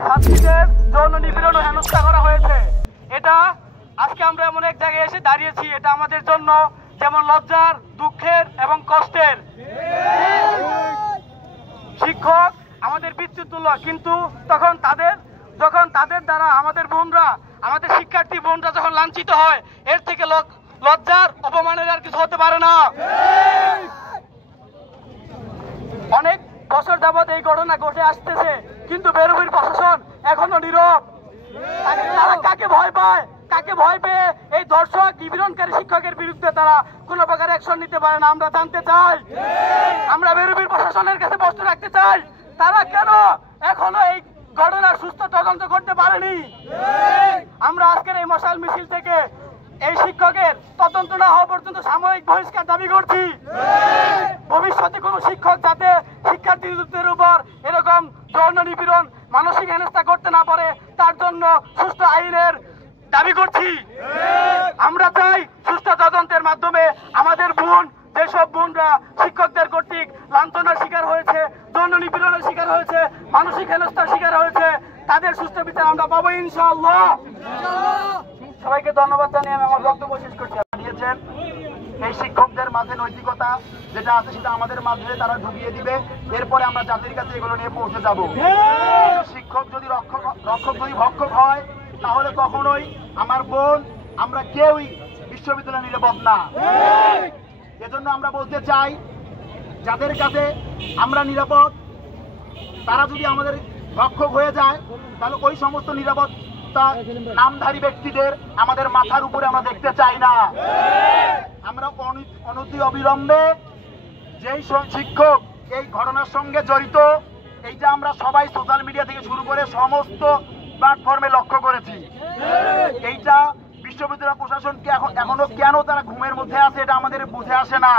ছাত্রীদের যৌন নিপীড়ন ও হেনস্থা করা হয়েছে। এটা আজকে আমরা এমন এক জায়গায় এসে দাঁড়িয়েছি, এটা আমাদের জন্য যেমন লজ্জার, দুঃখের এবং কষ্টের। শিক্ষক আমাদের বিদ্যুৎ তুল্য, কিন্তু যখন তাদের দ্বারা আমাদের বোনরা, আমাদের শিক্ষার্থী বোনরা যখন লাঞ্ছিত হয়, এর থেকে লজ্জার, অপমানের আর কিছু হতে পারে না। অনেক বছর যাবৎ এই ঘটনা ঘটে আসতেছে, কিন্তু বেরুবির প্রশাসন এখনো নীরব। তারা কাকে ভয় পায়? কাকে ভয় পেয়ে এই ধর্ষক, নিপীড়নকারী শিক্ষকের বিরুদ্ধে তারা কোনো প্রকার অ্যাকশন নিতে পারে না? আমরা জানতে চাই, আমরা বেরুবির প্রশাসনের কাছে প্রশ্ন রাখতে চাই, তারা কেন এখনো এই ঘটনার সুস্থ তদন্ত করতে পারেনি? আমরা আজকের এই মশাল মিছিল থেকে এই শিক্ষকের তদন্ত না হওয়া পর্যন্ত সাময়িক বহিষ্কার দাবি করছি। ভবিষ্যতে কোনো শিক্ষক যাতে শিক্ষার্থীদের উপর এরকম যৌন নিপীড়ন, মানসিক হেনস্থা করতে না পারে, তার জন্য সুষ্ঠু আইনের দাবি করছি। আমরা চাই সুষ্ঠু তদন্তের মাধ্যমে আমাদের বোন, যেসব বোনরা শিক্ষকদের কর্তৃক লাঞ্ছনার শিকার হয়েছে, যৌন নিপীড়নের শিকার হয়েছে, মানসিক হেনস্থার শিকার হয়েছে, তাদের সুষ্ঠু বিচার আমরা পাবো ইনশাআল্লাহ। সবাইকে ধন্যবাদ জানিয়ে আমি আমার বক্তব্য শেষ করছি। দিয়েছেন এই শিক্ষকদের মাঝে নৈতিকতা যেটা আছে সেটা আমাদের মাঝে তারা ঢুকিয়ে দিবে, এরপরে আমরা জাতির কাছে এগুলো নিয়ে পৌঁছে যাব। শিক্ষক যদি রক্ষক যদি ভক্ষক হয়, তাহলে কখনোই আমার বোন, আমরা কেউই বিশ্ববিদ্যালয়ে নিরাপদ না। এজন্য আমরা বলতে চাই, যাদের কাছে আমরা নিরাপদ, তারা যদি আমাদের রক্ষক হয়ে যায়, তাহলে ওই সমস্ত নিরাপত্তা নামধারী ব্যক্তিদের আমাদের মাথার উপরে আমরা দেখতে চাই না। আমরা অনতি অবিলম্বে যেই শিক্ষক এই ঘটনার সঙ্গে জড়িত, এইটা আমরা সবাই সোশ্যাল মিডিয়া থেকে শুরু করে সমস্ত প্ল্যাটফর্মে লক্ষ্য করেছি। এইটা বিশ্ববিদ্যালয় প্রশাসনকে এখনো কেন তারা ঘুমের মধ্যে আছে এটা আমাদের বুঝে আসে না।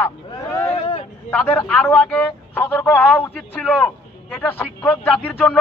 তাদের আরো আগে সতর্ক হওয়া উচিত ছিল। এটা শিক্ষক জাতির জন্য